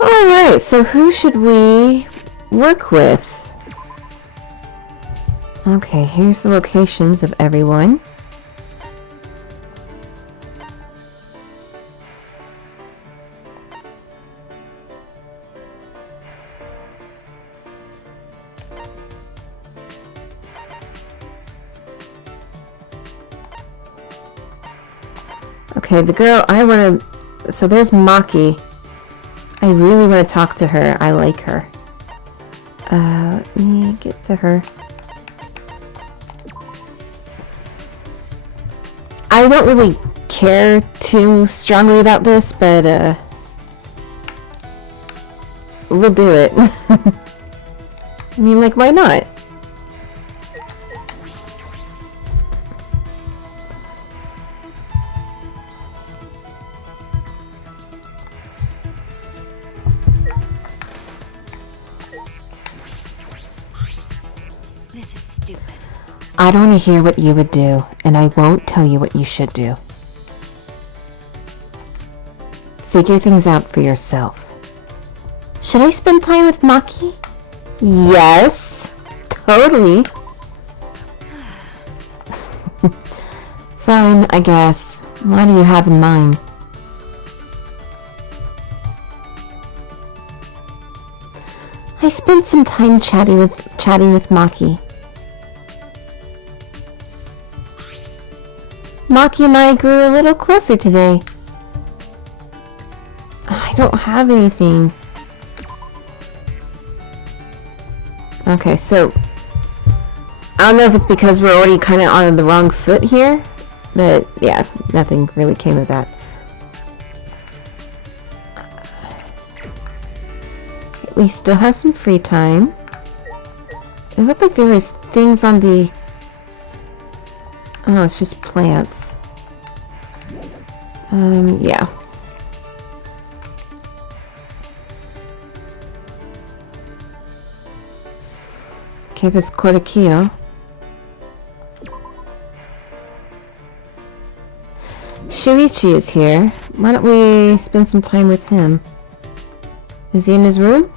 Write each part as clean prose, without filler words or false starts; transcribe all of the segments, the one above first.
Alright, so who should we work with? Okay, here's the locations of everyone. Okay, the girl, I want to... So there's Maki. I really want to talk to her. I like her. Let me get to her. I don't really care too strongly about this, but, we'll do it. I mean, like, why not? I don't want to hear what you would do, and I won't tell you what you should do. Figure things out for yourself. Should I spend time with Maki? Yes, totally. Fine, I guess. What do you have in mind? I spent some time chatting with Maki. Maki and I grew a little closer today. I don't have anything. Okay, so I don't know if it's because we're already kind of on the wrong foot here, but yeah, nothing really came of that. We still have some free time. It looked like there was things on the... Oh, it's just plants. Yeah. Okay, there's Korekiyo. Shuichi is here. Why don't we spend some time with him? Is he in his room?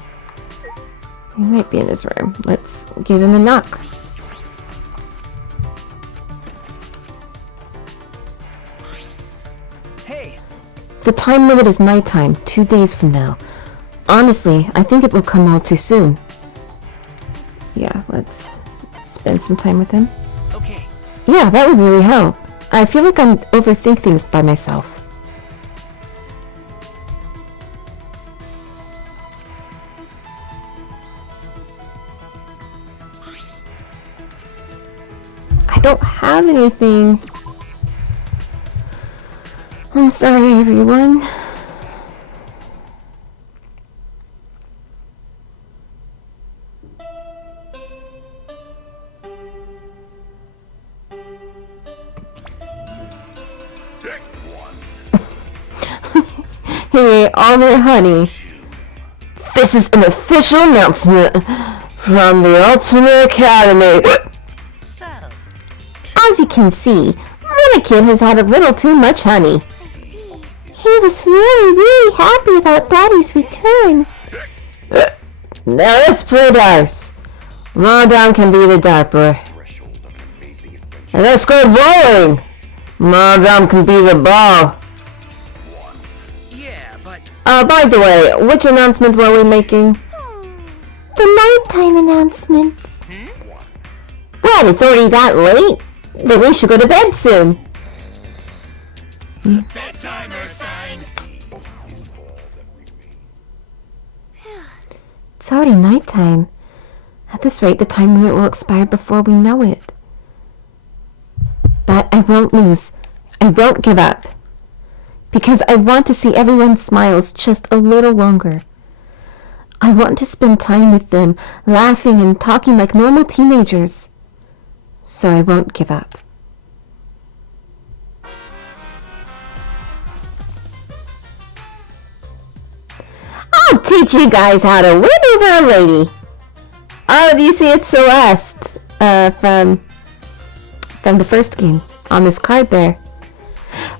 He might be in his room. Let's give him a knock. Hey. The time limit is nighttime, 2 days from now. Honestly, I think it will come all too soon. Yeah, let's spend some time with him. Okay. Yeah, that would really help. I feel like I overthink things by myself. I don't have anything. I'm sorry, everyone. Hey, all their honey. This is an official announcement from the Ultimate Academy. So, As you can see, Kid has had a little too much honey. He was really happy about Daddy's return. Now let's play dice. Madame can be the diaper. And let's go bowling. Madame can be the ball. yeah, but... By the way, which announcement were we making? The nighttime announcement. Well, it's already that late. Then we should go to bed soon. Bedtimer sign! It's already nighttime. At this rate, the time limit will expire before we know it. But I won't lose. I won't give up. Because I want to see everyone's smiles just a little longer. I want to spend time with them, laughing and talking like normal teenagers. So I won't give up. I'll teach you guys how to win over a lady. Oh, do you see it's Celeste from the first game on this card there.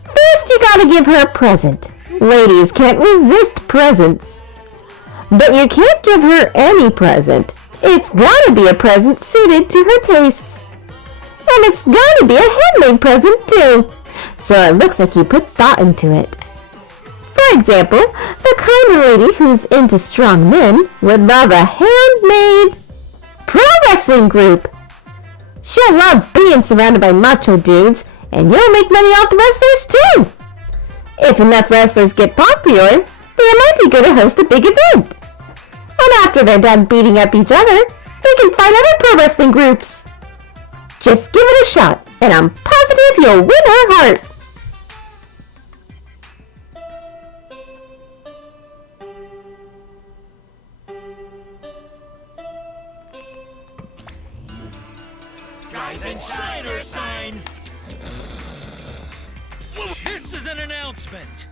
First, you gotta give her a present. Ladies can't resist presents. But you can't give her any present. It's gotta be a present suited to her tastes. And it's gotta be a handmade present too. So it looks like you put thought into it. For example, the kind of lady who's into strong men would love a handmade pro wrestling group. She'll love being surrounded by macho dudes, and you'll make money off the wrestlers too. If enough wrestlers get popular, then it might be good to host a big event. And after they're done beating up each other, they can find other pro wrestling groups. Just give it a shot, and I'm positive you'll win her heart. Rise and shine or shine. This is an announcement.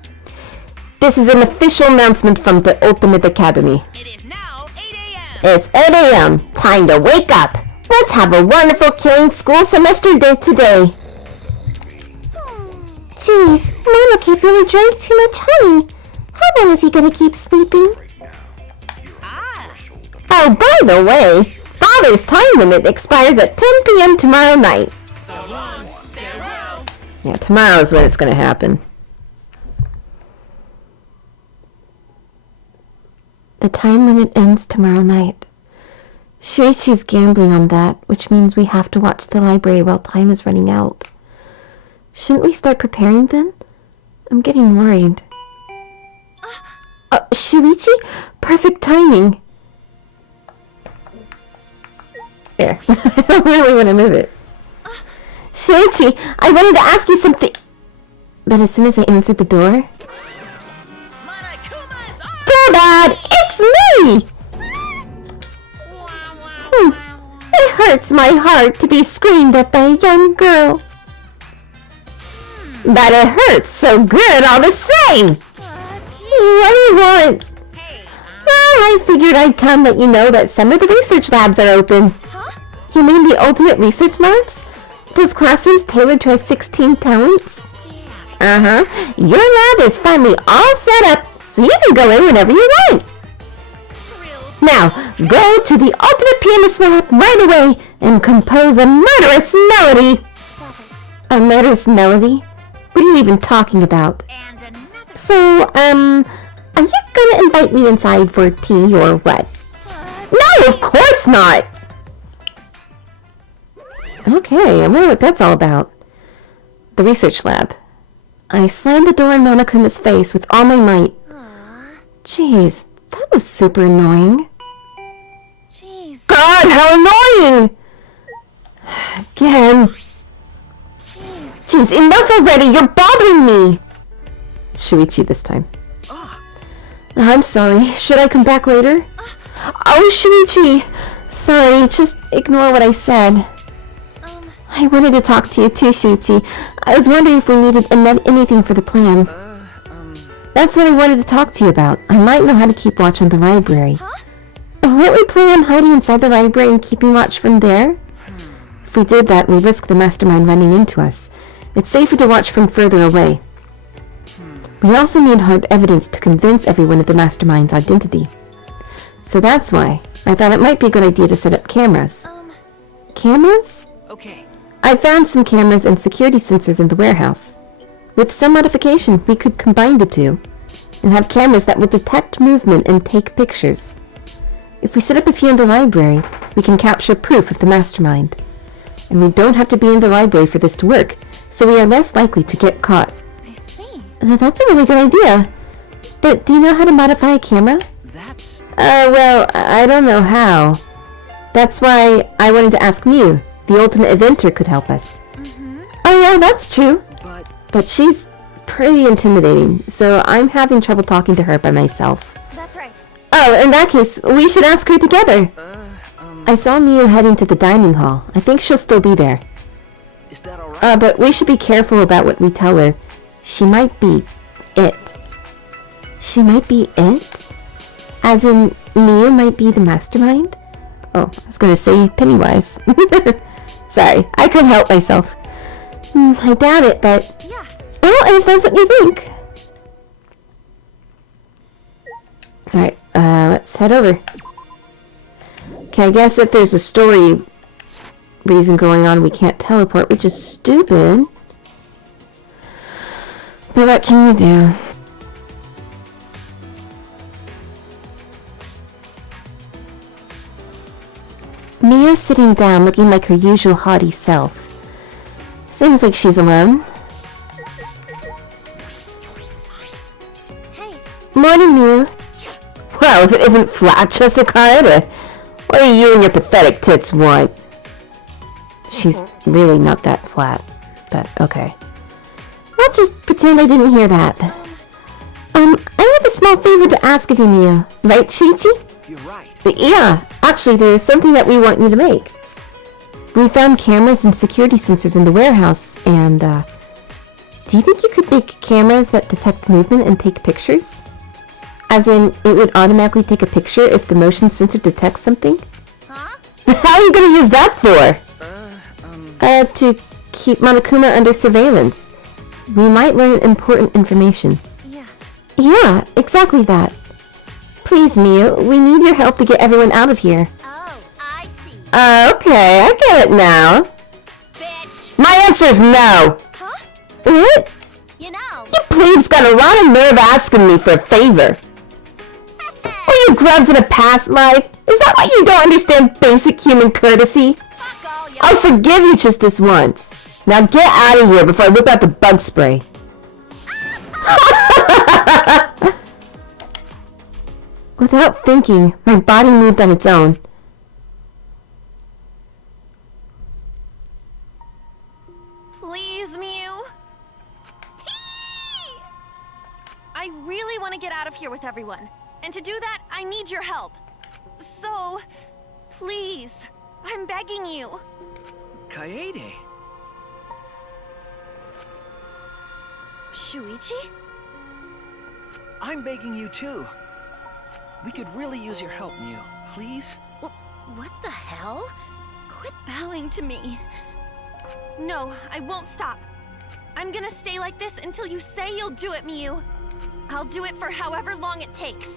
This is an official announcement from the Ultimate Academy. It is now 8 a.m. It's 8 a.m. Time to wake up. Let's have a wonderful killing school semester day today. Jeez, Monokid really drank too much honey. How long is he gonna keep sleeping? Oh, by the way, Father's time limit expires at 10 p.m. tomorrow night. So long, farewell. Yeah, tomorrow's when it's gonna happen. The time limit ends tomorrow night. Shuichi's gambling on that, which means we have to watch the library while time is running out. Shouldn't we start preparing then? I'm getting worried. Shuichi? Perfect timing. There. I don't really want to move it. Shuichi, I wanted to ask you something. But as soon as I answered the door... Dad, it's me! It hurts my heart to be screamed at by a young girl. But it hurts so good all the same! What do you want? Well, I figured I'd come let you know that some of the research labs are open. You mean the ultimate research labs? Those classrooms tailored to our 16 talents? Uh-huh. Your lab is finally all set up, so you can go in whenever you want. Now, go to the ultimate pianist lab right away and compose a murderous melody. A murderous melody? What are you even talking about? So, are you gonna invite me inside for tea or what? No, of course not! Okay, I wonder what that's all about. The research lab. I slammed the door in Monokuma's face with all my might. Jeez, that was super annoying. God, how annoying! Again. Jeez, enough already! You're bothering me! Shuichi this time. I'm sorry. Should I come back later? Oh, Shuichi! Sorry, just ignore what I said. I wanted to talk to you too, Shuichi. I was wondering if we needed anything for the plan. That's what I wanted to talk to you about. I might know how to keep watch on the library. Won't we plan on hiding inside the library and keeping watch from there? If we did that, we risk the mastermind running into us. It's safer to watch from further away. We also need hard evidence to convince everyone of the mastermind's identity. So that's why I thought it might be a good idea to set up cameras. Cameras? Okay. I found some cameras and security sensors in the warehouse. With some modification, we could combine the two and have cameras that will detect movement and take pictures. If we set up a few in the library, we can capture proof of the mastermind. And we don't have to be in the library for this to work, so we are less likely to get caught. I see. That's a really good idea. But do you know how to modify a camera? That's... Well, I don't know how. That's why I wanted to ask Mew. The ultimate inventor could help us. Oh yeah, that's true. But she's pretty intimidating, so I'm having trouble talking to her by myself. That's right. Oh, in that case, we should ask her together. I saw Mew heading to the dining hall. I think she'll still be there. Is that alright? But we should be careful about what we tell her. She might be it. She might be it? As in, Mew might be the mastermind? Oh, I was gonna say Pennywise. Sorry, I couldn't help myself. I doubt it, but... Yeah. Well, if that's what you think. Alright, let's head over. Okay, I guess if there's a story reason going on, we can't teleport, which is stupid. But what can you do? Mia's sitting down, looking like her usual haughty self. Seems like she's alone. Hey. Morning, Mia. Well, if it isn't flat-chested Kaede, what do you and your pathetic tits want? She's really not that flat, but okay. I'll just pretend I didn't hear that. I have a small favor to ask of you, Mia. Right, Shuichi? You're right. Yeah, actually, there's something that we want you to make. We found cameras and security sensors in the warehouse, and, do you think you could make cameras that detect movement and take pictures? As in, it would automatically take a picture if the motion sensor detects something? Huh? How are you gonna use that for? To keep Monokuma under surveillance. We might learn important information. Yeah. Yeah, exactly that. Please, Mia, we need your help to get everyone out of here. Oh, I see. Okay, I get it now. Bitch. My answer's no! Huh? What? You know. You plebes got a lot of nerve asking me for a favor. Were you grubs in a past life? Is that why you don't understand basic human courtesy? Fuck all you. I'll forgive you just this once. Now get out of here before I whip out the bug spray. Without thinking, my body moved on its own. Please, Mew. I really want to get out of here with everyone. And to do that, I need your help. So, please, I'm begging you. Kaede. Shuichi? I'm begging you too. We could really use your help, Mew. Please? What the hell? Quit bowing to me. No, I won't stop. I'm gonna stay like this until you say you'll do it, Mew. I'll do it for however long it takes.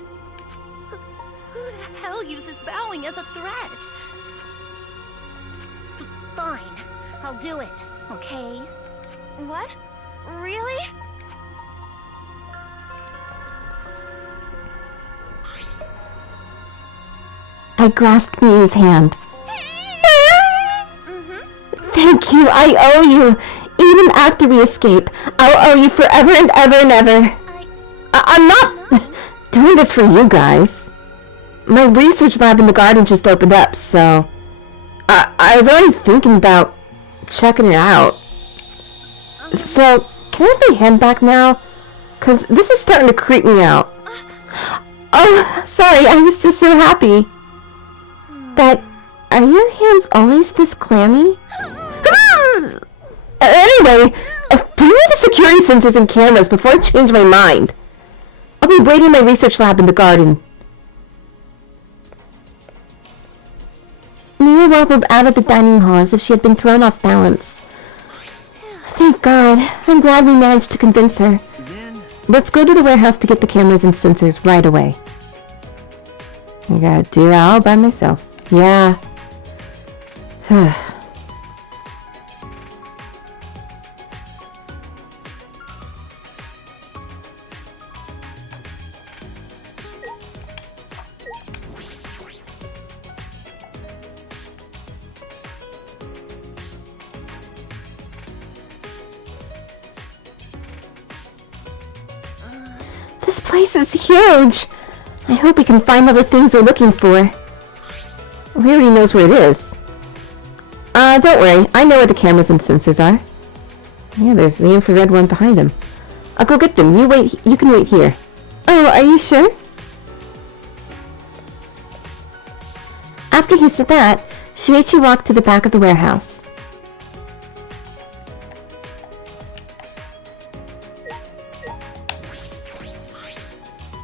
Who the hell uses bowing as a threat? Fine. I'll do it, okay? What? Really? I grasped Mia's hand. Thank you, I owe you. Even after we escape, I'll owe you forever and ever and ever. I'm not doing this for you guys. My research lab in the garden just opened up, so I was already thinking about checking it out. So, can I have my hand back now? Because this is starting to creep me out. Oh, sorry, I was just so happy. But, are your hands always this clammy? Anyway, bring me the security sensors and cameras before I change my mind. I'll be waiting in my research lab in the garden. Mia wobbled out of the dining hall as if she had been thrown off balance. Thank God. I'm glad we managed to convince her. Let's go to the warehouse to get the cameras and sensors right away. I gotta do that all by myself. Yeah. This place is huge! I hope we can find all the things we're looking for. We already knows where it is. Don't worry. I know where the cameras and sensors are. Yeah, there's the infrared one behind him. I'll go get them. You wait. You can wait here. Oh, are you sure? After he said that, Shuichi walked to the back of the warehouse.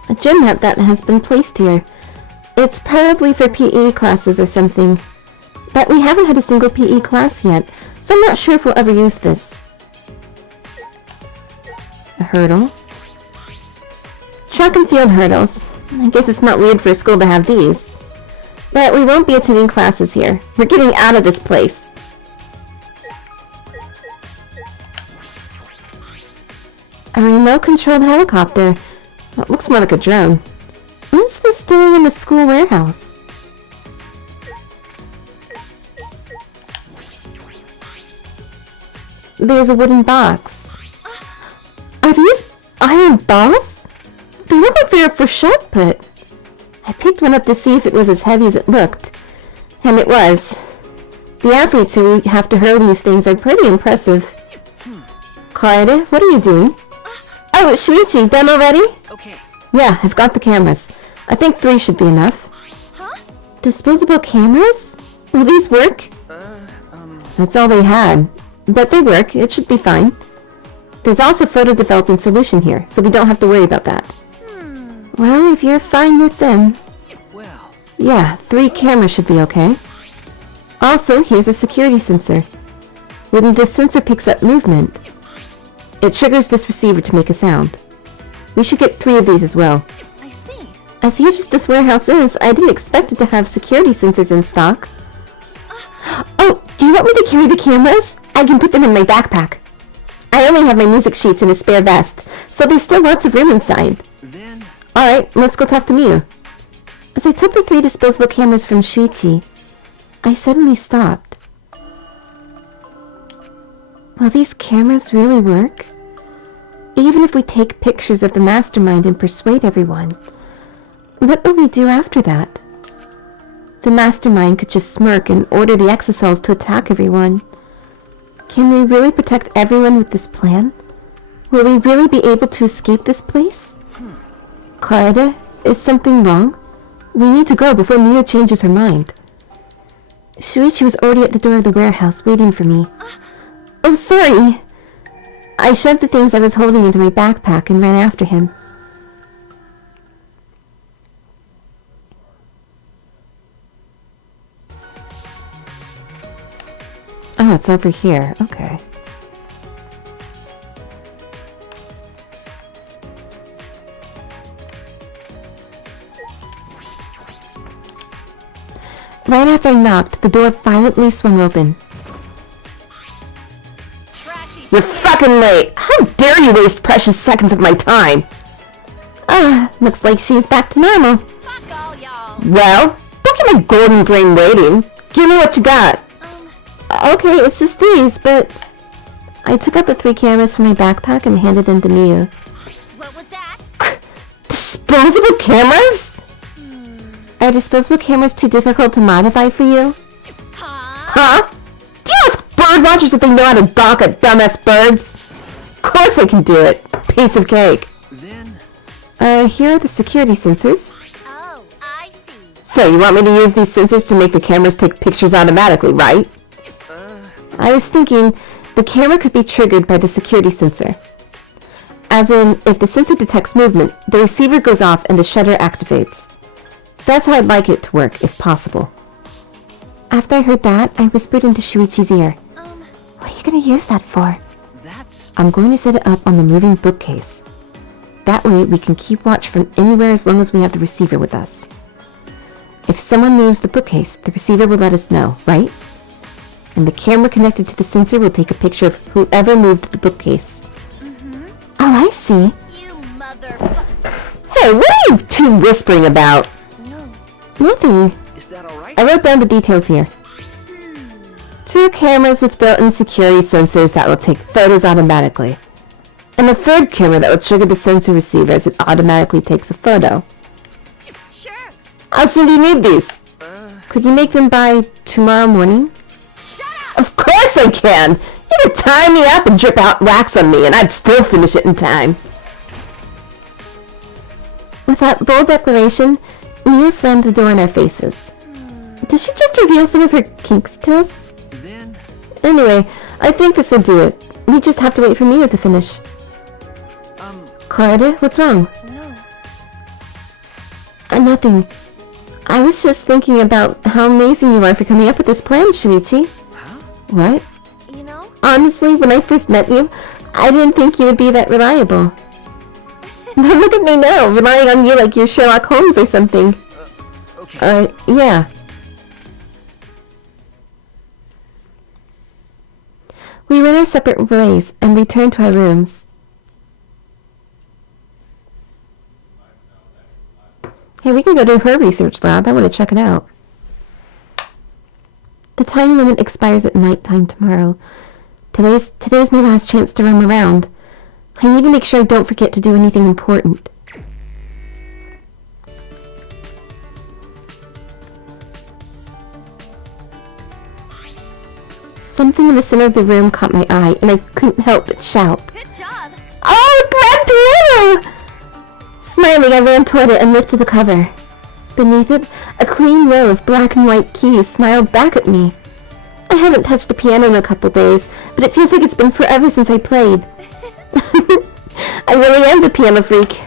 A gym mat that has been placed here. It's probably for PE classes or something. But we haven't had a single PE class yet, so I'm not sure if we'll ever use this. A hurdle. Track and field hurdles. I guess it's not weird for a school to have these. But we won't be attending classes here. We're getting out of this place. A remote-controlled helicopter. It looks more like a drone. What's this doing in the school warehouse? There's a wooden box. Are these iron balls? They look like they're for shot put. I picked one up to see if it was as heavy as it looked. And it was. The athletes who have to hurl these things are pretty impressive. Kaede, what are you doing? Oh, Shuichi, done already? Okay. Yeah, I've got the cameras. I think 3 should be enough. Huh? Disposable cameras? Will these work? That's all they had. But they work. It should be fine. There's also photo developing solution here, so we don't have to worry about that. Well, if you're fine with them... Well... Yeah, 3 cameras should be okay. Also, here's a security sensor. When this sensor picks up movement, it triggers this receiver to make a sound. We should get 3 of these as well. I see. As huge as this warehouse is, I didn't expect it to have security sensors in stock. Oh, do you want me to carry the cameras? I can put them in my backpack. I only have my music sheets and a spare vest, so there's still lots of room inside. Then... Alright, let's go talk to Miyu. As I took the 3 disposable cameras from Shuichi, I suddenly stopped. Will these cameras really work? Even if we take pictures of the mastermind and persuade everyone, what will we do after that? The mastermind could just smirk and order the exosols to attack everyone. Can we really protect everyone with this plan? Will we really be able to escape this place? Kaede, is something wrong? We need to go before Miyu changes her mind. Shuichi was already at the door of the warehouse waiting for me. Oh, sorry! I shoved the things I was holding into my backpack and ran after him. Oh, it's over here. Okay. Right after I knocked, the door violently swung open. You're fucking late! How dare you waste precious seconds of my time! Looks like she's back to normal. Fuck all y'all. Well, don't get my golden grain waiting. Give me what you got. Okay, it's just these, but... I took out the 3 cameras from my backpack and handed them to Miyu. What was that? Disposable cameras? Are disposable cameras too difficult to modify for you? Huh? Huh? Do you ask bird watchers if they know how to gawk at dumbass birds? Of course I can do it. Piece of cake. Then... Here are the security sensors. Oh, I see. So, you want me to use these sensors to make the cameras take pictures automatically, right? I was thinking the camera could be triggered by the security sensor. As in, if the sensor detects movement, the receiver goes off and the shutter activates. That's how I'd like it to work, if possible. After I heard that, I whispered into Shuichi's ear. What are you going to use that for? That's... I'm going to set it up on the moving bookcase. That way, we can keep watch from anywhere as long as we have the receiver with us. If someone moves the bookcase, the receiver will let us know, right? And the camera connected to the sensor will take a picture of whoever moved the bookcase. Oh, I see. You motherfucker. Hey, what are you 2 whispering about? No. Nothing. Is that alright? I wrote down the details here. 2 cameras with built-in security sensors that will take photos automatically. And a 3rd camera that will trigger the sensor receiver as it automatically takes a photo. Sure. How soon do you need these? Could you make them by tomorrow morning? Shut up. Of course I can! You could tie me up and drip out wax on me and I'd still finish it in time. With that bold declaration, Miyu slammed the door in our faces. Did she just reveal some of her kinks to us? Then... Anyway, I think this will do it. We just have to wait for Miyu to finish. Kaede, what's wrong? No. Nothing. I was just thinking about how amazing you are for coming up with this plan, Shuichi. Huh? What? You know? Honestly, when I first met you, I didn't think you would be that reliable. Look at me now, relying on you like you're Sherlock Holmes or something. Okay. Yeah. We went our separate ways and returned to our rooms. Hey, we can go to her research lab. I want to check it out. The time limit expires at nighttime tomorrow. Today's my last chance to roam around. I need to make sure I don't forget to do anything important. Something in the center of the room caught my eye, and I couldn't help but shout. Good job. Oh, a grand piano! Smiling, I ran toward it and lifted the cover. Beneath it, a clean row of black and white keys smiled back at me. I haven't touched a piano in a couple days, but it feels like it's been forever since I played. I really am the piano freak.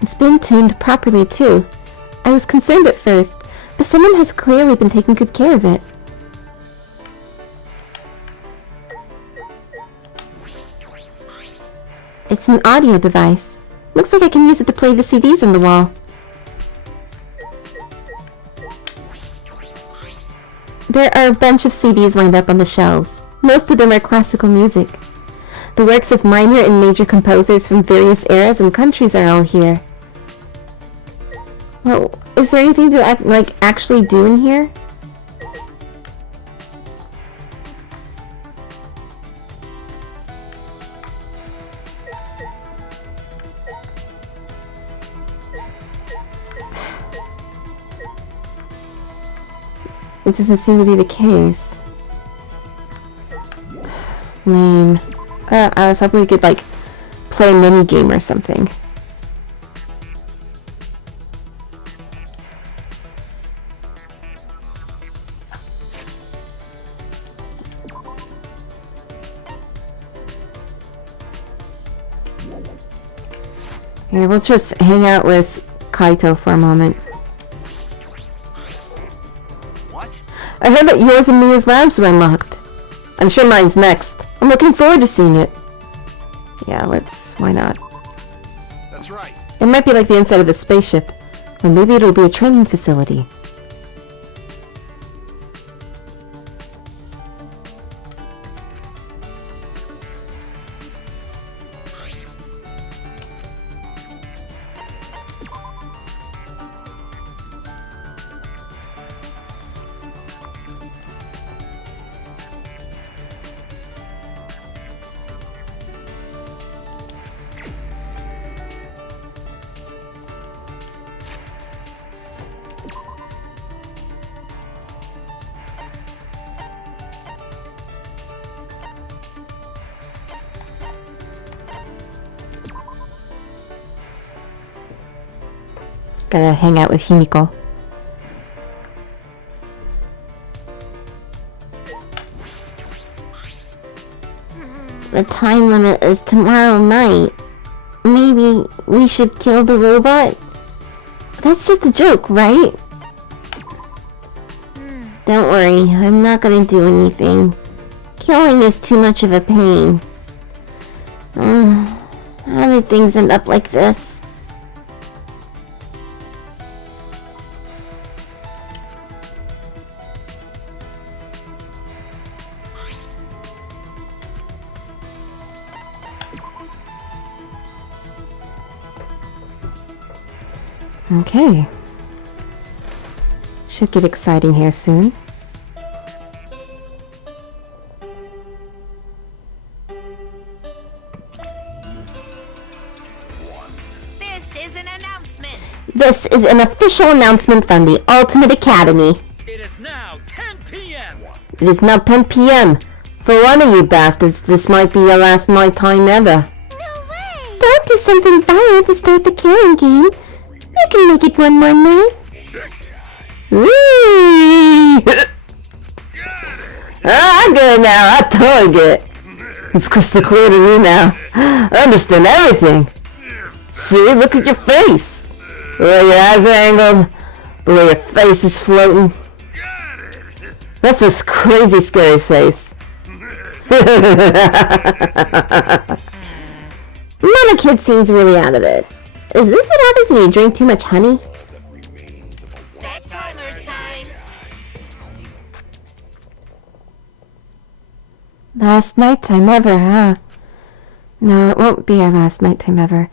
It's been tuned properly, too. I was concerned at first, but someone has clearly been taking good care of it. It's an audio device. Looks like I can use it to play the CDs on the wall. There are a bunch of CDs lined up on the shelves. Most of them are classical music. The works of minor and major composers from various eras and countries are all here. Well, is there anything to actually do in here? It doesn't seem to be the case. Lame. I was hoping we could, play a mini-game or something. Here, we'll just hang out with Kaito for a moment. What? I heard that yours and Mia's labs were unlocked. I'm sure mine's next. I'm looking forward to seeing it. Yeah, why not? That's right. It might be like the inside of a spaceship, or maybe it'll be a training facility. Gotta hang out with Himiko. The time limit is tomorrow night. Maybe we should kill the robot? That's just a joke, right? Don't worry, I'm not gonna do anything. Killing is too much of a pain. How did things end up like this? Okay. Should get exciting here soon. This is an announcement. This is an official announcement from the Ultimate Academy. It is now 10 p.m. It is now 10 p.m. For one of you bastards, this might be your last nighttime ever. No way. Don't do something violent to start the killing game. You can make it one more night. I'm good now. I totally get it. It's crystal clear to me now. I understand everything. See, look at your face. The way your eyes are angled. The way your face is floating. That's a crazy scary face. Mama Kid seems really out of it. Is this what happens when you drink too much honey? Bedtimer time. Last nighttime ever, huh? No, it won't be our last nighttime ever.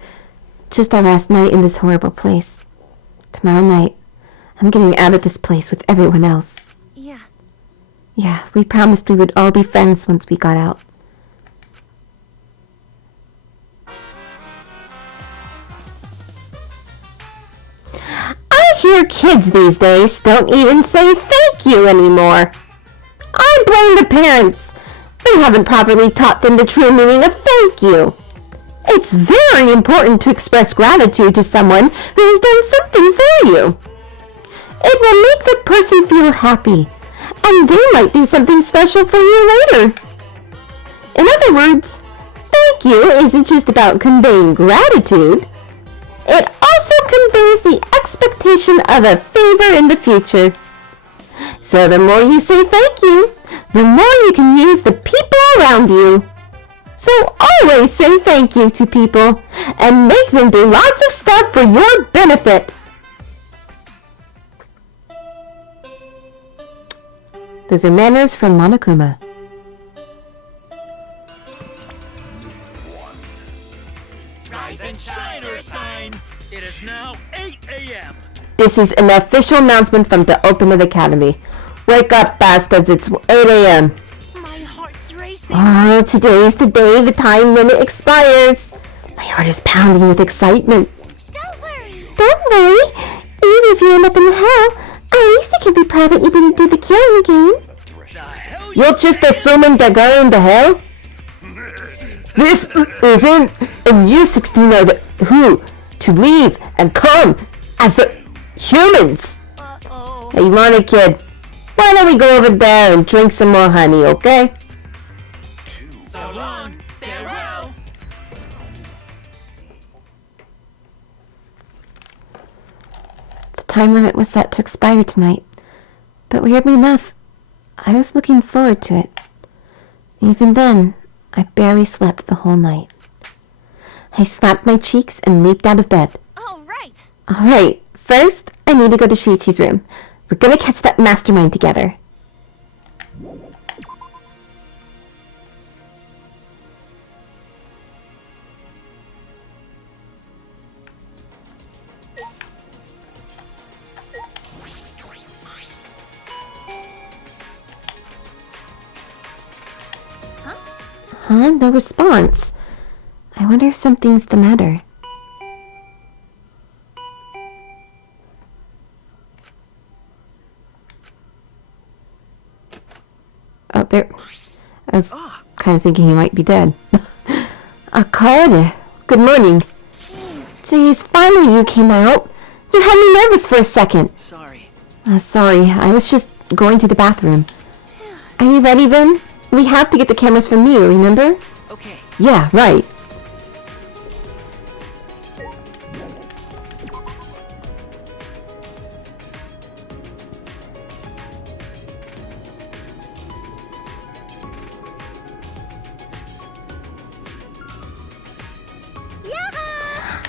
Just our last night in this horrible place. Tomorrow night, I'm getting out of this place with everyone else. Yeah. Yeah, we promised we would all be friends once we got out. I hear kids these days don't even say thank you anymore. I blame the parents. They haven't properly taught them the true meaning of thank you. It's very important to express gratitude to someone who has done something for you. It will make the person feel happy, and they might do something special for you later. In other words, thank you isn't just about conveying gratitude. It also conveys the expectation of a favor in the future. So the more you say thank you, the more you can use the people around you. So always say thank you to people and make them do lots of stuff for your benefit. Those are manners from Monokuma. Rise and shine, Earth sign. It is now 8 a.m. This is an official announcement from the Ultimate Academy. Wake up, bastards, it's 8 a.m. My heart's racing. Oh, today's the day the time limit expires. My heart is pounding with excitement. Don't worry. Don't worry. Even if you end up in hell, at least you can be proud that you didn't do the killing again. The hell You're just assuming they're going to hell? This isn't a new 16 of who to leave and come as the humans. Uh-oh. Hey, Money Kid, why don't we go over there and drink some more honey, okay? So long. Farewell. The time limit was set to expire tonight, but weirdly enough, I was looking forward to it. Even then, I barely slept the whole night. I slapped my cheeks and leaped out of bed. All right. Alright, first, I need to go to Shuichi's room. We're gonna catch that mastermind together. Huh? No response. I wonder if something's the matter. Oh, there. I was kind of thinking he might be dead. Kaede, good morning. Jeez, finally you came out. You had me nervous for a second. Sorry. Sorry, I was just going to the bathroom. Are you ready then? We have to get the cameras from you, remember? Okay. Yeah, right.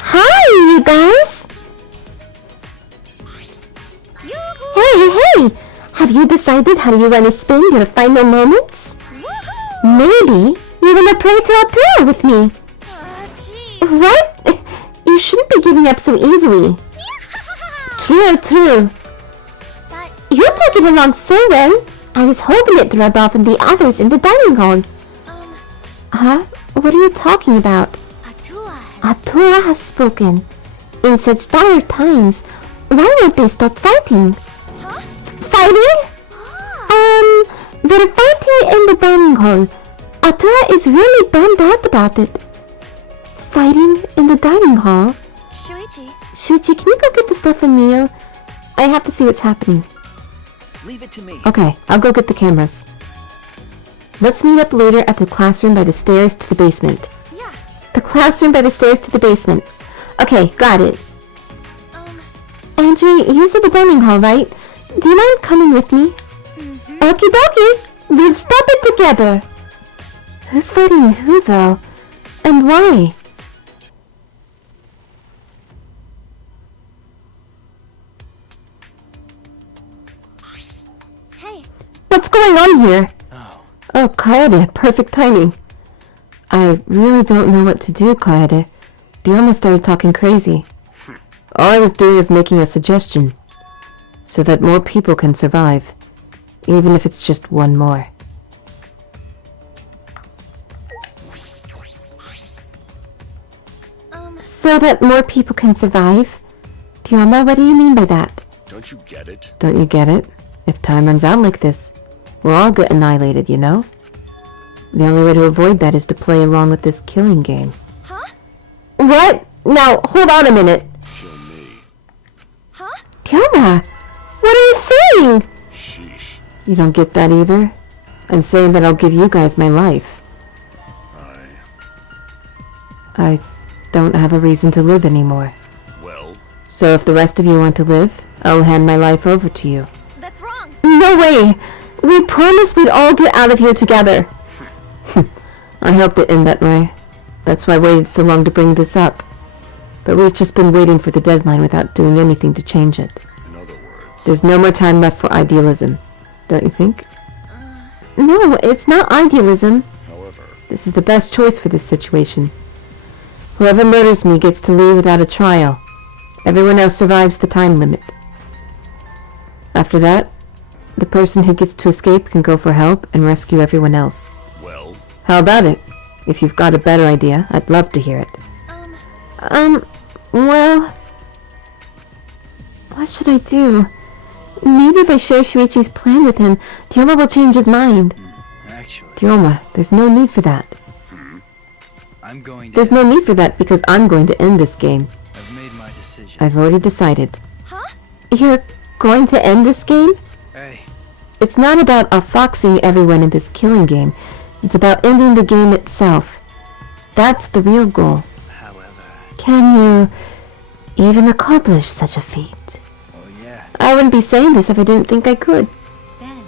Hi, you guys! Hey! Have you decided how you want to spend your final moments? Maybe you want to pray to Arturo with me. Gee. What? You shouldn't be giving up so easily. True. But You're talking along so well. I was hoping it'd rub off on the others in the dining hall. Huh? What are you talking about? Atua. Arturo has spoken. In such dire times, why won't they stop fighting? Huh? Fighting? They're fighting in the dining hall. Arturo is really bummed out about it. Fighting in the dining hall? Shuichi. Shuichi, can you go get the stuff from Mio? I have to see what's happening. Leave it to me. Okay, I'll go get the cameras. Let's meet up later at the classroom by the stairs to the basement. Yeah. The classroom by the stairs to the basement. Okay, got it. Angie, you said the dining hall, right? Do you mind coming with me? Okie dokie, we'll stop it together. Who's fighting who, though? And why? Hey. What's going on here? Oh. Oh, Kaede, perfect timing. I really don't know what to do, Kaede. Dioma started talking crazy. All I was doing is making a suggestion. So that more people can survive. Even if it's just one more. So that more people can survive? Dioma, what do you mean by that? Don't you get it? Don't you get it? If time runs out like this, we'll all get annihilated, you know? The only way to avoid that is to play along with this killing game. Huh? What? Now, hold on a minute. Kill me. Huh? Dioma, what are you saying? Sheesh. You don't get that either? I'm saying that I'll give you guys my life. I don't have a reason to live anymore. Well, So if the rest of you want to live, I'll hand my life over to you. That's wrong. No way! We promised we'd all get out of here together. I hoped it end that way. That's why I waited so long to bring this up. But we've just been waiting for the deadline without doing anything to change it. in other words, There's no more time left for idealism, don't you think? No, it's not idealism. however, This is the best choice for this situation. Whoever murders me gets to leave without a trial. Everyone else survives the time limit. After that, the person who gets to escape can go for help and rescue everyone else. well, How about it? If you've got a better idea, I'd love to hear it. Well... What should I do? Maybe if I share Shuichi's plan with him, Dioma will change his mind. Actually, Dioma, there's no need for that. I'm going to... There's no need for that because I'm going to end this game. I've made my decision. I've already decided. Huh? You're going to end this game? Hey, It's not about outfoxing everyone in this killing game. It's about ending the game itself. That's the real goal. however... Can you even accomplish such a feat? Oh yeah. I wouldn't be saying this if I didn't think I could. Ben.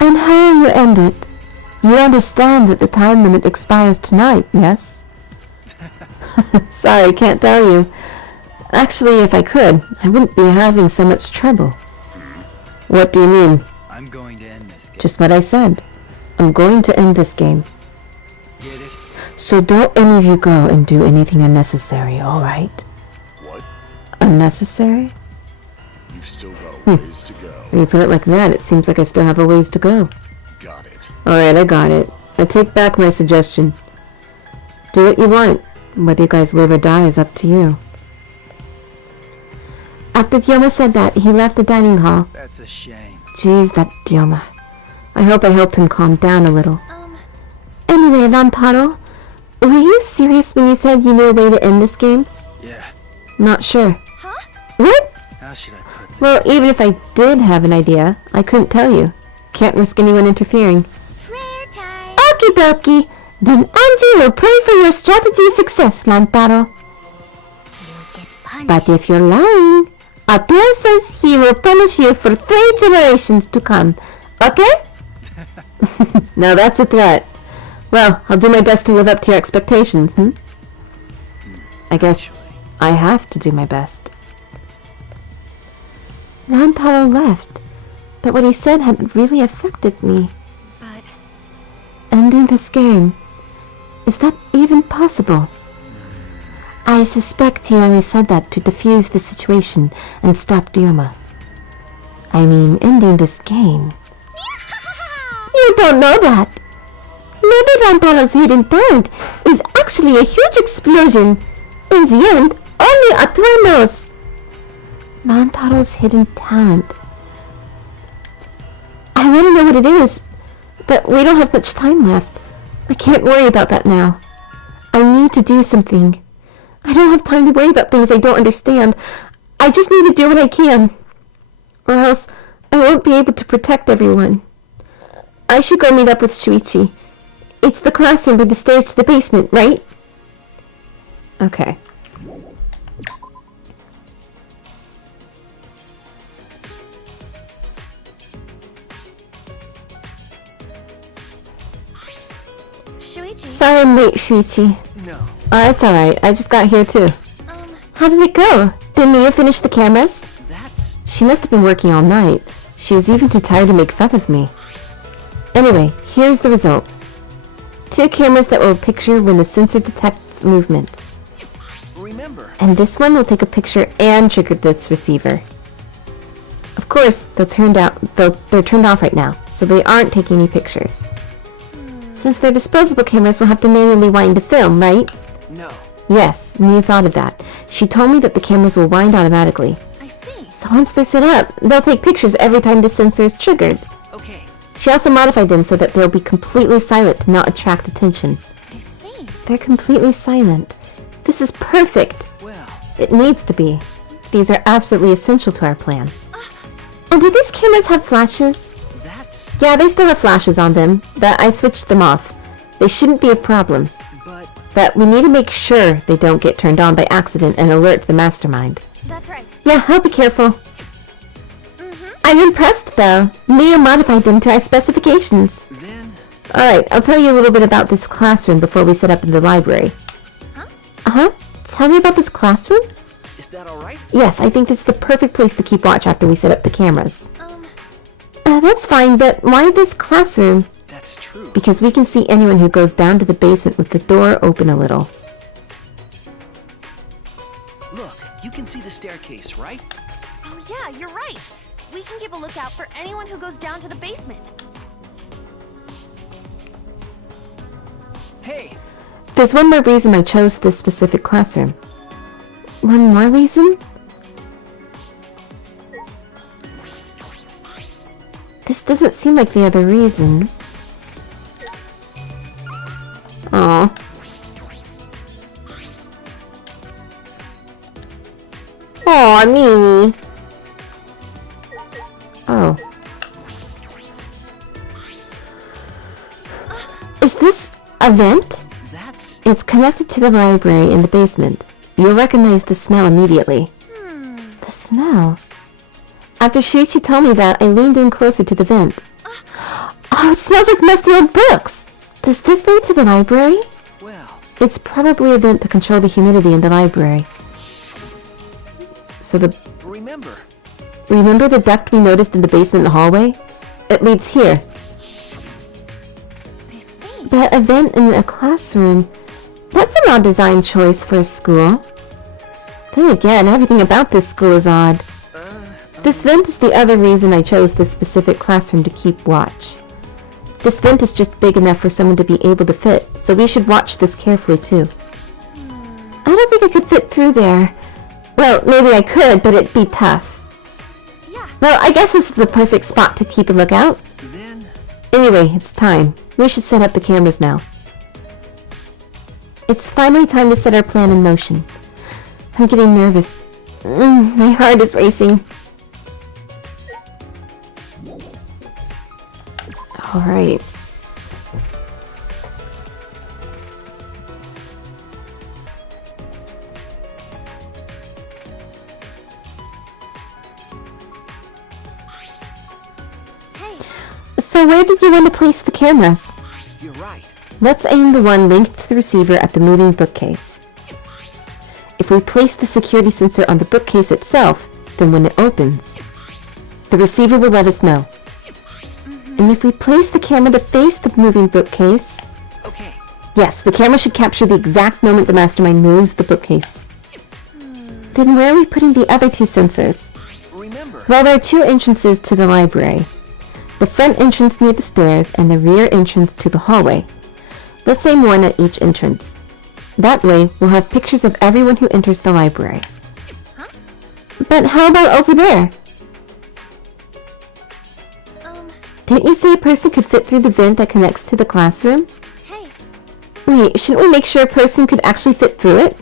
And how will you end it? You understand that the time limit expires tonight, yes? Sorry, can't tell you. Actually, if I could, I wouldn't be having so much trouble. What do you mean? I'm going to end this game. Just what I said. I'm going to end this game. Get it? So don't any of you go and do anything unnecessary, alright? what? Unnecessary? You've still got ways to go. When you put it like that, it seems like I still have a ways to go. Got it. Alright, I got it. I take back my suggestion. Do what you want. Whether you guys live or die is up to you. After Dioma said that, he left the dining hall. That's a shame. Jeez, that Dioma. I hope I helped him calm down a little. Anyway, Rantaro, were you serious when you said you knew a way to end this game? Yeah. Not sure. Huh? What? How should I put this? Well, even if I did have an idea, I couldn't tell you. Can't risk anyone interfering. Prayer time. Okie dokie. Then Anji will pray for your strategy success, Rantaro. You'll get punished. But if you're lying, Atel says he will punish you for 3 generations to come. Okay? Now that's a threat. Well, I'll do my best to live up to your expectations, I guess I have to do my best. Rantaro left, but what he said had really affected me. But Ending this game. Is that even possible? I suspect he only said that to defuse the situation and stop Dioma. I mean, ending this game. You don't know that. Maybe Rantaro's hidden talent is actually a huge explosion. In the end, only Atua knows. Rantaro's hidden talent. I want to know what it is, but we don't have much time left. I can't worry about that now. I need to do something. I don't have time to worry about things I don't understand. I just need to do what I can. Or else I won't be able to protect everyone. I should go meet up with Shuichi. It's the classroom with the stairs to the basement, right? Okay. Sorry I'm late, Shuichi. No. It's alright. I just got here too. How did it go? Did Mia finish the cameras? That's... She must have been working all night. She was even too tired to make fun of me. Anyway, here's the result. 2 cameras that will picture when the sensor detects movement. Remember. And this one will take a picture and trigger this receiver. Of course, they're turned off right now, so they aren't taking any pictures. Since they're disposable cameras, we'll have to manually wind the film, right? No. Yes, Mia thought of that. She told me that the cameras will wind automatically. I see. So once they're set up, they'll take pictures every time the sensor is triggered. Okay. She also modified them so that they'll be completely silent to not attract attention. I see. They're completely silent. This is perfect. Well, It needs to be. These are absolutely essential to our plan. And do these cameras have flashes? that's... Yeah, they still have flashes on them, but I switched them off. They shouldn't be a problem. But we need to make sure they don't get turned on by accident and alert the mastermind. That's right. Yeah, I'll be careful. I'm impressed, though. Mia modified them to our specifications. Then... Alright, I'll tell you a little bit about this classroom before we set up in the library. Huh? Uh-huh. Tell me about this classroom? Is that alright? Yes, I think this is the perfect place to keep watch after we set up the cameras. That's fine, but why this classroom? That's true. Because we can see anyone who goes down to the basement with the door open a little. Look, you can see the staircase, right? Oh yeah, you're right. We can keep a lookout for anyone who goes down to the basement. Hey, There's one more reason I chose this specific classroom. One more reason? This doesn't seem like the other reason. Aw. Aw, Mimi. Oh. Is this a vent? that's... It's connected to the library in the basement. You'll recognize the smell immediately. The smell? After Shuichi told me that, I leaned in closer to the vent. Oh, it smells like musty old books! Does this lead to the library? Well, It's probably a vent to control the humidity in the library. So remember the duct we noticed in the basement hallway? It leads here. I see. But a vent in a classroom, that's an odd design choice for a school. Then again, everything about this school is odd. This vent is the other reason I chose this specific classroom to keep watch. This vent is just big enough for someone to be able to fit, so we should watch this carefully too. I don't think I could fit through there. Well, maybe I could, but it'd be tough. Yeah. Well, I guess this is the perfect spot to keep a lookout. then... Anyway, it's time. We should set up the cameras now. It's finally time to set our plan in motion. I'm getting nervous. My heart is racing. Alright. Hey, So where did you want to place the cameras? You're right. Let's aim the one linked to the receiver at the moving bookcase. If we place the security sensor on the bookcase itself, then when it opens, the receiver will let us know. And if we place the camera to face the moving bookcase, Okay. yes, the camera should capture the exact moment the mastermind moves the bookcase. Then where are we putting the other 2 sensors? Remember... Well, there are 2 entrances to the library. The front entrance near the stairs and the rear entrance to the hallway. Let's aim one at each entrance. That way, we'll have pictures of everyone who enters the library. Huh? But how about over there? Didn't you say a person could fit through the vent that connects to the classroom? Hey, Wait, shouldn't we make sure a person could actually fit through it?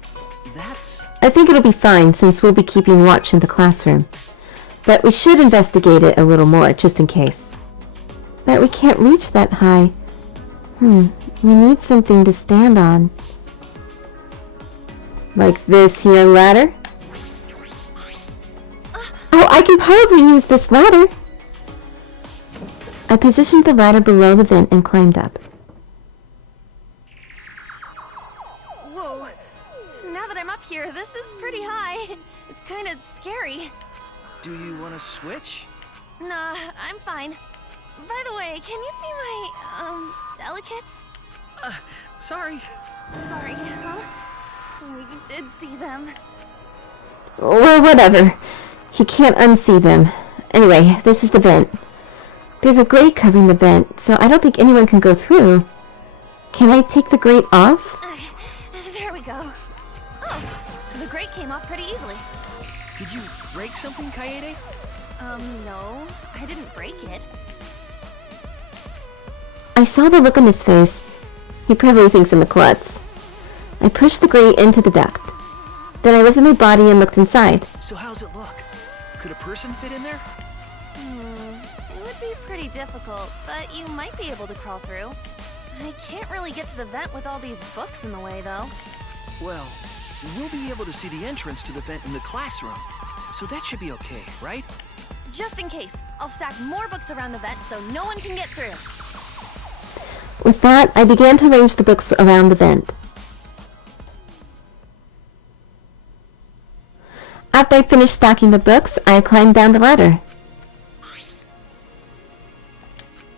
That's... I think it'll be fine since we'll be keeping watch in the classroom. But we should investigate it a little more, just in case. But we can't reach that high. We need something to stand on. Like this here ladder? Oh, I can probably use this ladder. I positioned the ladder below the vent and climbed up. is pretty high. It's kind of scary. Do you want to switch? Nah, I'm fine. By the way, can you see my, delicates? Sorry. Sorry, huh? Oh, you did see them. Well, whatever. You can't unsee them. Anyway, this is the vent. There's a grate covering the vent, so I don't think anyone can go through. Can I take the grate off? There we go. Oh, the grate came off pretty easily. Did you break something, Kaede? No, I didn't break it. I saw the look on his face. He probably thinks I'm a klutz. I pushed the grate into the duct. Then I lifted my body and looked inside. So how's it look? Could a person fit in there? It would be pretty difficult, but you might be able to crawl through. I can't really get to the vent with all these books in the way, though. Well, we'll be able to see the entrance to the vent in the classroom. So that should be okay, right? Just in case, I'll stack more books around the vent so no one can get through. With that, I began to arrange the books around the vent. After I finished stacking the books, I climbed down the ladder.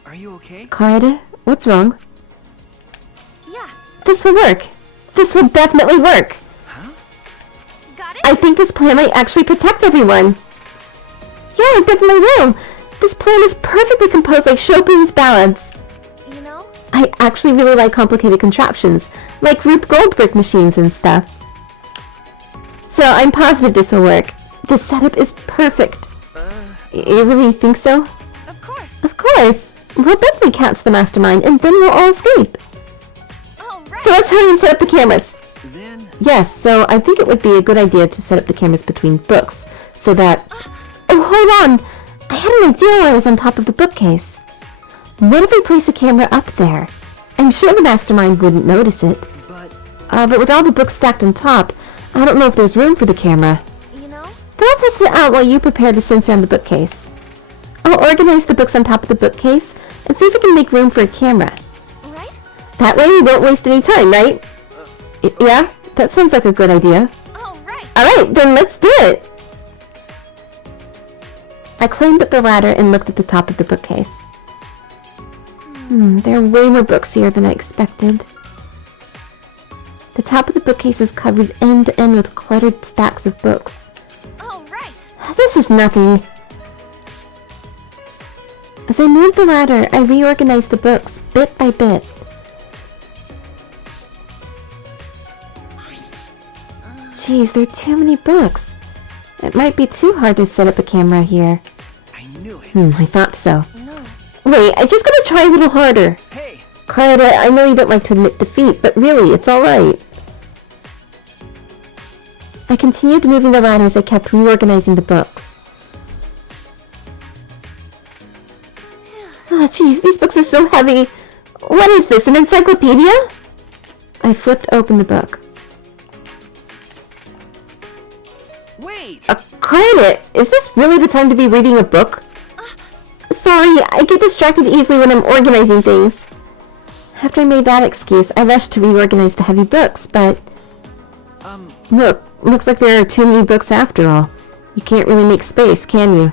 Are you okay? Kaede, what's wrong? Yeah, This will work. This will definitely work. Huh? got it? I think this plan might actually protect everyone. Yeah, it definitely will. This plan is perfectly composed like Chopin's ballads. You know? I actually really like complicated contraptions, like Rube Goldberg machines and stuff. So I'm positive this will work. This setup is perfect. You really think so? Of course. Of course. We'll definitely catch the mastermind, and then we'll all escape. All right. So let's hurry and set up the cameras. Then... Yes, so I think it would be a good idea to set up the cameras between books, so that... Oh, hold on! I had an idea while I was on top of the bookcase. What if I place a camera up there? I'm sure the mastermind wouldn't notice it. But with all the books stacked on top, I don't know if there's room for the camera. You know? Then I'll test it out while you prepare the sensor on the bookcase. I'll organize the books on top of the bookcase and see if I can make room for a camera. Right? That way we won't waste any time, right? Yeah? That sounds like a good idea. All right. Alright, then let's do it! I climbed up the ladder and looked at the top of the bookcase. There are way more books here than I expected. The top of the bookcase is covered end to end with cluttered stacks of books. All right. This is nothing. As I moved the ladder, I reorganized the books bit by bit. Geez, there are too many books. It might be too hard to set up a camera here. I knew it. I thought so. No. Wait, I just gotta try a little harder. Hey! Kaede, I know you don't like to admit defeat, but really, it's alright. I continued moving the ladder as I kept reorganizing the books. Oh, jeez, these books are so heavy. What is this, an encyclopedia? I flipped open the book. Wait! Kaede, is this really the time to be reading a book? Sorry, I get distracted easily when I'm organizing things. After I made that excuse, I rushed to reorganize the heavy books, but... Look, looks like there are too many books after all. You can't really make space, can you?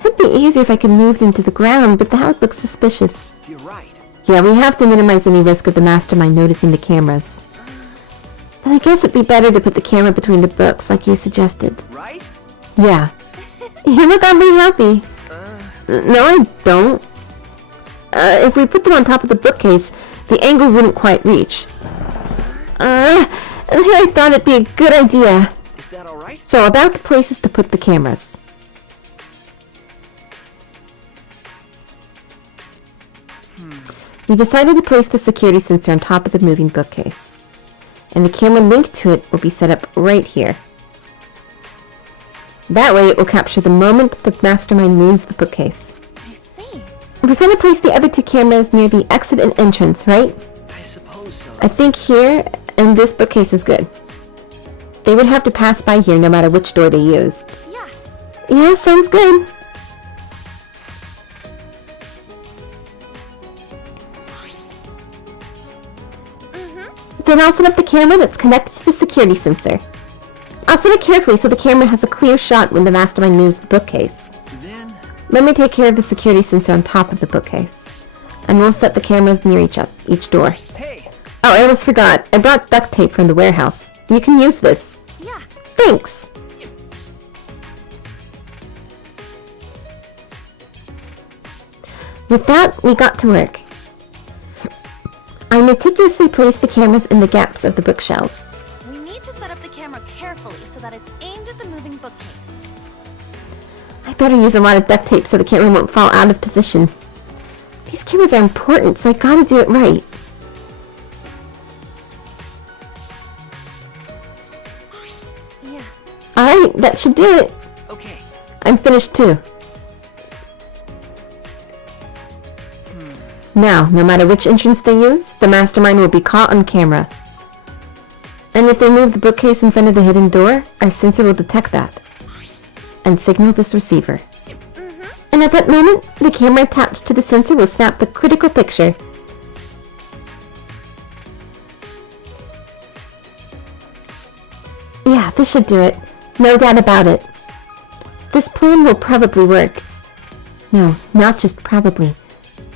It'd be easier if I could move them to the ground, but that would look suspicious. You're right. Yeah, we have to minimize any risk of the mastermind noticing the cameras. But I guess it'd be better to put the camera between the books, like you suggested. Right? Yeah. You look oddly happy. No, I don't. If we put them on top of the bookcase, the angle wouldn't quite reach. I thought it'd be a good idea. Is that alright? So, about the places to put the cameras. We decided to place the security sensor on top of the moving bookcase. And the camera linked to it will be set up right here. That way it will capture the moment the mastermind moves the bookcase. I see. We're going to place the other two cameras near the exit and entrance, right? I suppose so. I think here and this bookcase is good. They would have to pass by here no matter which door they used. Yeah. Yeah, sounds good. Then I'll set up the camera that's connected to the security sensor. I'll set it carefully so the camera has a clear shot when the mastermind moves the bookcase. Then, Let me take care of the security sensor on top of the bookcase. And we'll set the cameras near each door. hey, Oh, I almost forgot. I brought duct tape from the warehouse. You can use this. Yeah. Thanks. With that, we got to work. I meticulously placed the cameras in the gaps of the bookshelves. We need to set up the camera carefully so that it's aimed at the moving bookcase. I better use a lot of duct tape so the camera won't fall out of position. These cameras are important, so I gotta do it right. Yeah. Alright, that should do it. okay. I'm finished too. Now, no matter which entrance they use, the mastermind will be caught on camera. And if they move the bookcase in front of the hidden door, our sensor will detect that and signal this receiver. And at that moment, the camera attached to the sensor will snap the critical picture. Yeah, this should do it. No doubt about it. This plan will probably work. No, not just probably.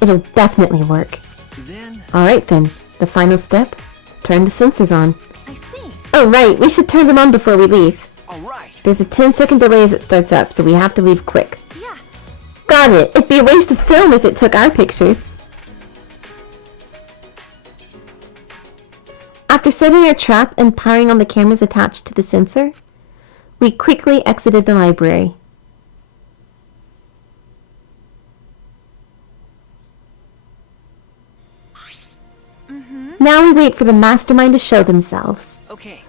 It'll definitely work. Then, Alright then, the final step? Turn the sensors on. I see. Oh right, we should turn them on before we leave. alright. There's a 10-second delay as it starts up, so we have to leave quick. Yeah. Got it! It'd be a waste of film if it took our pictures. After setting our trap and powering on the cameras attached to the sensor, we quickly exited the library. Now we wait for the mastermind to show themselves. Okay.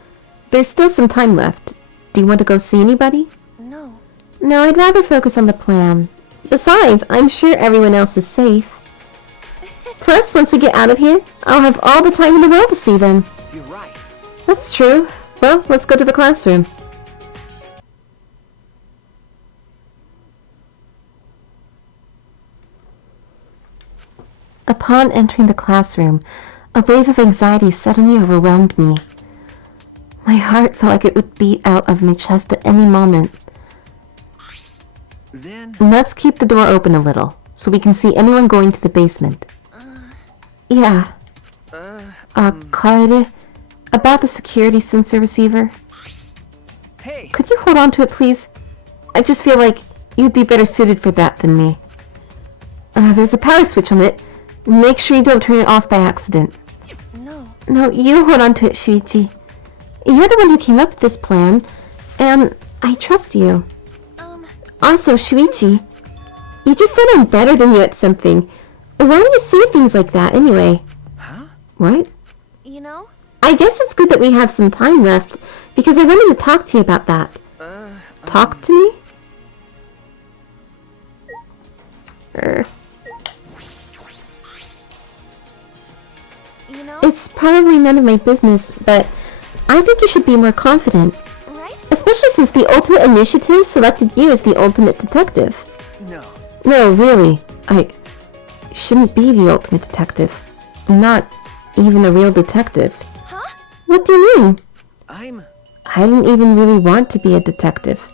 There's still some time left. Do you want to go see anybody? No. No, I'd rather focus on the plan. Besides, I'm sure everyone else is safe. Plus, once we get out of here, I'll have all the time in the world to see them. You're right. That's true. Well, let's go to the classroom. Upon entering the classroom, a wave of anxiety suddenly overwhelmed me. My heart felt like it would beat out of my chest at any moment. Then, Let's keep the door open a little, so we can see anyone going to the basement. Yeah. Kaede, about the security sensor receiver. hey, Could you hold on to it, please? I just feel like you'd be better suited for that than me. There's a power switch on it. Make sure you don't turn it off by accident. No. No, you hold on to it, Shuichi. You're the one who came up with this plan, and I trust you. Also, Shuichi, you just said I'm better than you at something. Why do you say things like that, anyway? huh? What? You know? I guess it's good that we have some time left, because I wanted to talk to you about that. Talk to me? You know? It's probably none of my business, but I think you should be more confident. Right? Especially since the Ultimate Initiative selected you as the ultimate detective. No. No, really. I shouldn't be the ultimate detective. I'm not even a real detective. Huh? What do you mean? I'm... I didn't even really want to be a detective.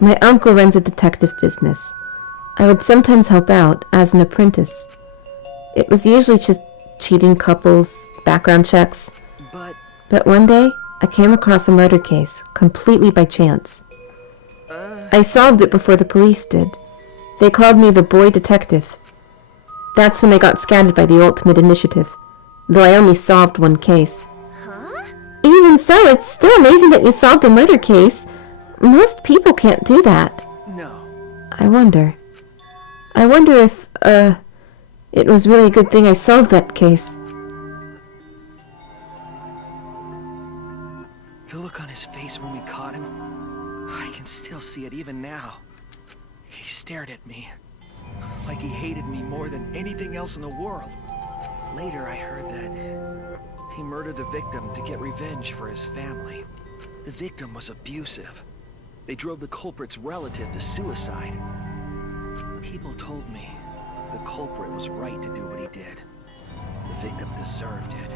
My uncle runs a detective business. I would sometimes help out as an apprentice. It was usually just cheating couples, background checks. But one day, I came across a murder case, completely by chance. I solved it before the police did. They called me the boy detective. That's when I got scouted by the Ultimate Initiative, though I only solved one case. Huh? Even so, it's still amazing that you solved a murder case. Most people can't do that. No. I wonder if, it was really a good thing I solved that case. The look on his face when we caught him, I can still see it even now. He stared at me, like he hated me more than anything else in the world. Later I heard that he murdered the victim to get revenge for his family. The victim was abusive. They drove the culprit's relative to suicide. People told me the culprit was right to do what he did. The victim deserved it.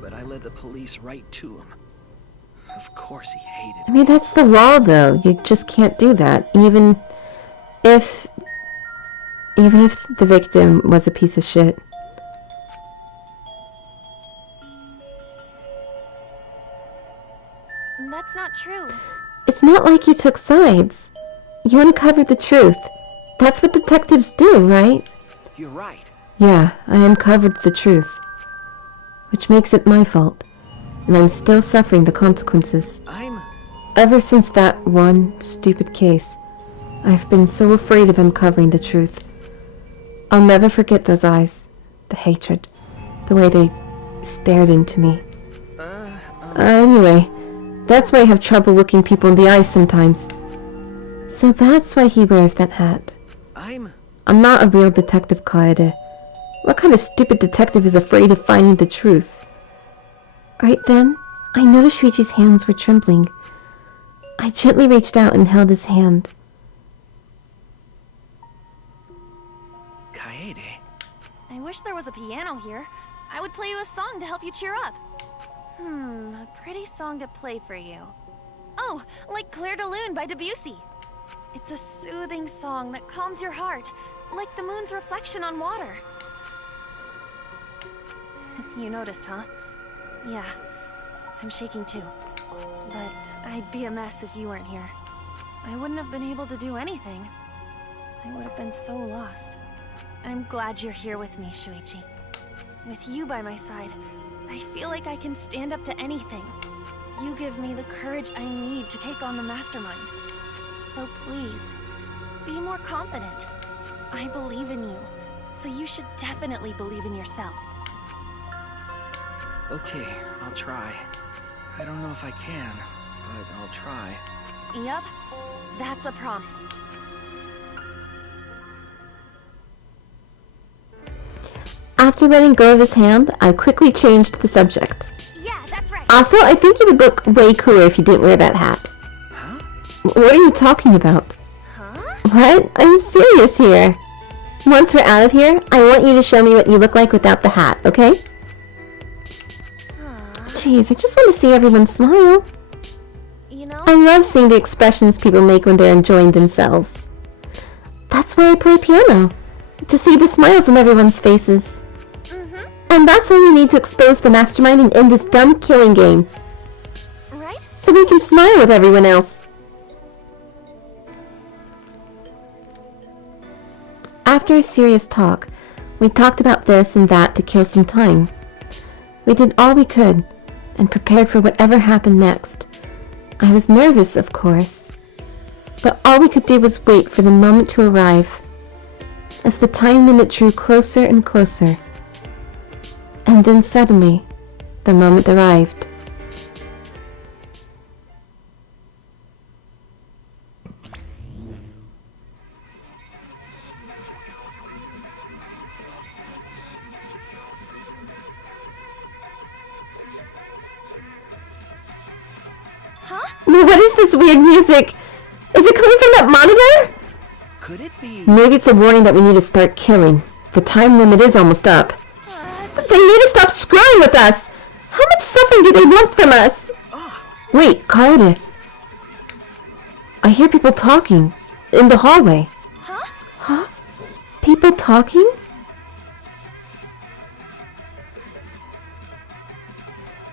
But I led the police right to him. Of course he hated I mean, that's the law, though. You just can't do that, even if the victim was a piece of shit. That's not true. It's not like you took sides. You uncovered the truth. That's what detectives do, right? You're right. Yeah, I uncovered the truth. Which makes it my fault. And I'm still suffering the consequences. Ever since that one stupid case, I've been so afraid of uncovering the truth. I'll never forget those eyes, the hatred, the way they stared into me. Anyway, that's why I have trouble looking people in the eyes sometimes. So that's why he wears that hat. I'm not a real Detective Kaede. What kind of stupid detective is afraid of finding the truth? Right then, I noticed Shuichi's hands were trembling. I gently reached out and held his hand. Kaede. I wish there was a piano here. I would play you a song to help you cheer up. A pretty song to play for you. Oh, like Clair de Lune by Debussy. It's a soothing song that calms your heart, like the moon's reflection on water. You noticed, huh? Yeah, I'm shaking too. But I'd be a mess if you weren't here. I wouldn't have been able to do anything. I would have been so lost. I'm glad you're here with me, Shuichi. With you by my side, I feel like I can stand up to anything. You give me the courage I need to take on the mastermind. So please, be more confident. I believe in you, so you should definitely believe in yourself. Okay, I'll try. I don't know if I can, but I'll try. Yep, that's a promise. After letting go of his hand, I quickly changed the subject. Yeah, that's right. Also, I think you would look way cooler if you didn't wear that hat. Huh? What are you talking about? Huh? What? I'm serious here. Once we're out of here, I want you to show me what you look like without the hat, okay? Jeez, I just want to see everyone smile. You know, I love seeing the expressions people make when they're enjoying themselves. That's why I play piano. To see the smiles on everyone's faces. And that's why we need to expose the mastermind and end this dumb killing game. right? So we can smile with everyone else. After a serious talk, we talked about this and that to kill some time. We did all we could, and prepared for whatever happened next. I was nervous, of course, but all we could do was wait for the moment to arrive. As the time limit drew closer and closer, and then suddenly, the moment arrived. Huh? What is this weird music? Is it coming from that monitor? Could it be? Maybe it's a warning that we need to start killing. The time limit is almost up. But they need to stop screwing with us! How much suffering do they want from us? Wait, Kaede. I hear people talking. In the hallway. Huh? Huh? People talking?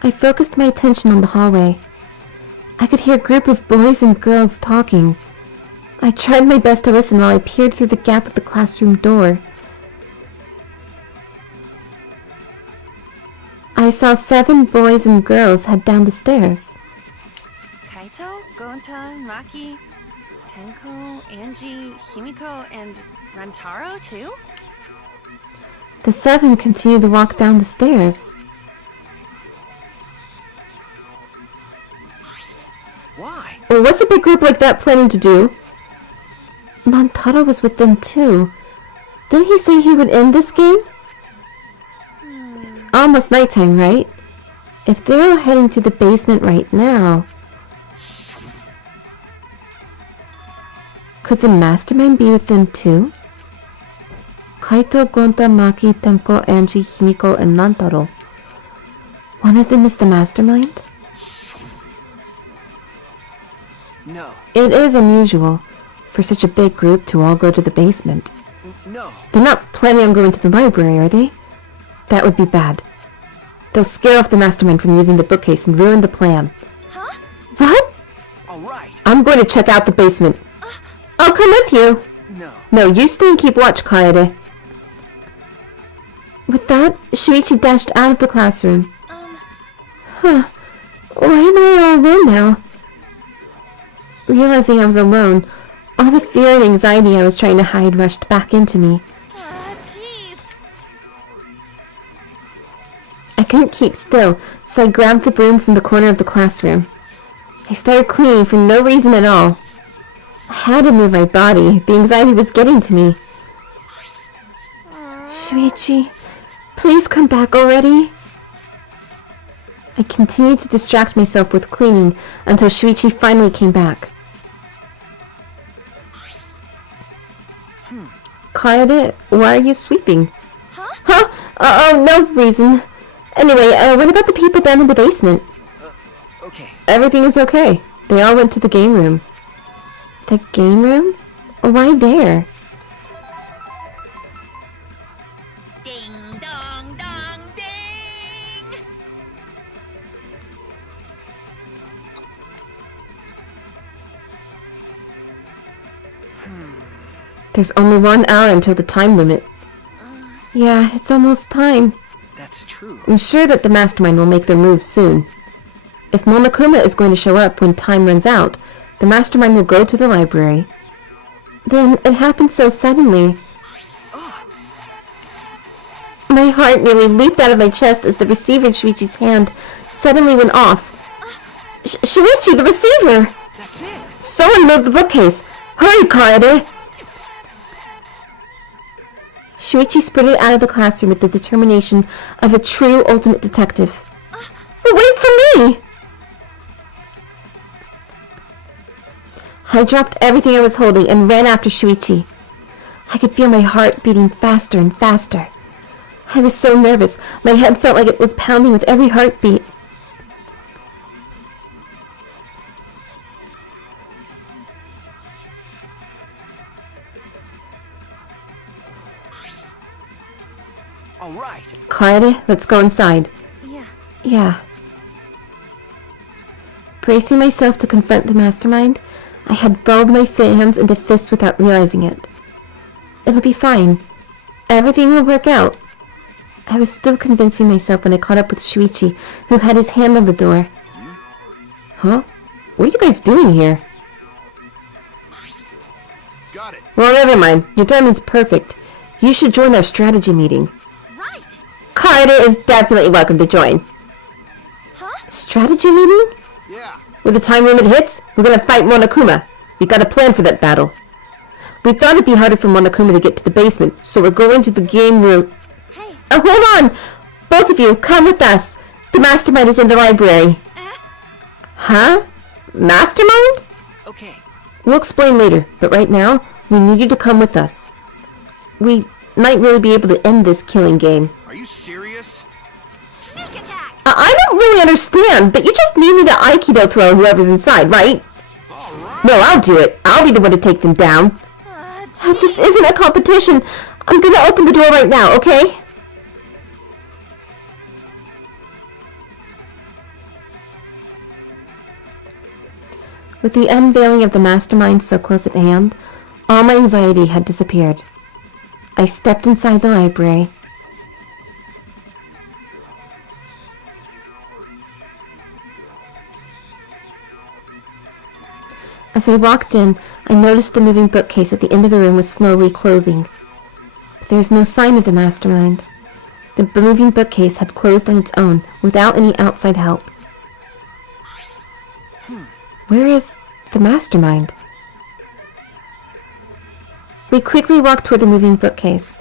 I focused my attention on the hallway. I could hear a group of boys and girls talking. I tried my best to listen while I peered through the gap of the classroom door. I saw 7 boys and girls head down the stairs. Kaito, Gonta, Maki, Tenko, Angie, Himiko, and Rantaro too? The 7 continued to walk down the stairs. Why? Well, what's a big group like that planning to do? Montaro was with them too. Didn't he say he would end this game? It's almost nighttime, right? If they're all heading to the basement right now, could the mastermind be with them too? Kaito, Gonta, Maki, Tenko, Angie, Himiko, and Nantaro. One of them is the mastermind? No. It is unusual for such a big group to all go to the basement. No. They're not planning on going to the library, are they? That would be bad. They'll scare off the mastermind from using the bookcase and ruin the plan. Huh? What? All right. I'm going to check out the basement. I'll come with you. No. No, you stay and keep watch, Kaede. With that, Shuichi dashed out of the classroom. Huh. Why am I all alone now? Realizing I was alone, all the fear and anxiety I was trying to hide rushed back into me. Jeez. I couldn't keep still, so I grabbed the broom from the corner of the classroom. I started cleaning for no reason at all. I had to move my body. The anxiety was getting to me. Shuichi, please come back already. I continued to distract myself with cleaning until Shuichi finally came back. Kaede, why are you sweeping? Huh? Oh, no reason. Anyway, what about the people down in the basement? Okay. Everything is okay. They all went to the game room. The game room? Why there? Ding dong dong ding. There's only 1 hour until the time limit. Yeah, it's almost time. That's true. I'm sure that the mastermind will make their move soon. If Monokuma is going to show up when time runs out, the mastermind will go to the library. Then it happened so suddenly. My heart nearly leaped out of my chest as the receiver in Shuichi's hand suddenly went off. Shuichi, the receiver! That's it. Someone moved the bookcase! Hurry, Kaede! Shuichi sprinted out of the classroom with the determination of a true ultimate detective. Wait for me! I dropped everything I was holding and ran after Shuichi. I could feel my heart beating faster and faster. I was so nervous, my head felt like it was pounding with every heartbeat. All right. Kaede, let's go inside. Yeah. Yeah. Bracing myself to confront the mastermind, I had balled my hands into fists without realizing it. It'll be fine. Everything will work out. I was still convincing myself when I caught up with Shuichi, who had his hand on the door. Huh? What are you guys doing here? Got it. Well, never mind. Your timing's perfect. You should join our strategy meeting. Right. Kaede is definitely welcome to join. Huh? Strategy meeting? Yeah. When the time limit hits, we're gonna fight Monokuma. We got a plan for that battle. We thought it'd be harder for Monokuma to get to the basement, so we're going to the game room. Hey. Hold on! Both of you, come with us. The mastermind is in the library. Huh? Mastermind? Okay. We'll explain later, but right now, we need you to come with us. We might really be able to end this killing game. Are you serious? Sneak attack. I don't really understand, but you just need me to Aikido throw whoever's inside, right? All right. No, I'll do it. I'll be the one to take them down. This isn't a competition. I'm gonna open the door right now, okay? With the unveiling of the mastermind so close at hand, all my anxiety had disappeared. I stepped inside the library. As I walked in, I noticed the moving bookcase at the end of the room was slowly closing. But there was no sign of the mastermind. The moving bookcase had closed on its own, without any outside help. Where is the mastermind? We quickly walked toward the moving bookcase.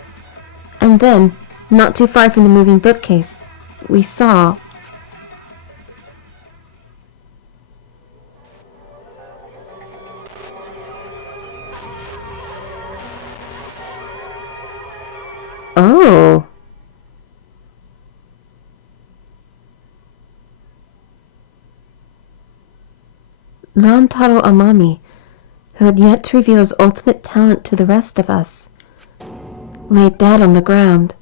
And then, not too far from the moving bookcase, we saw... Oh. Rantaro Amami, who had yet to reveal his ultimate talent to the rest of us, lay dead on the ground.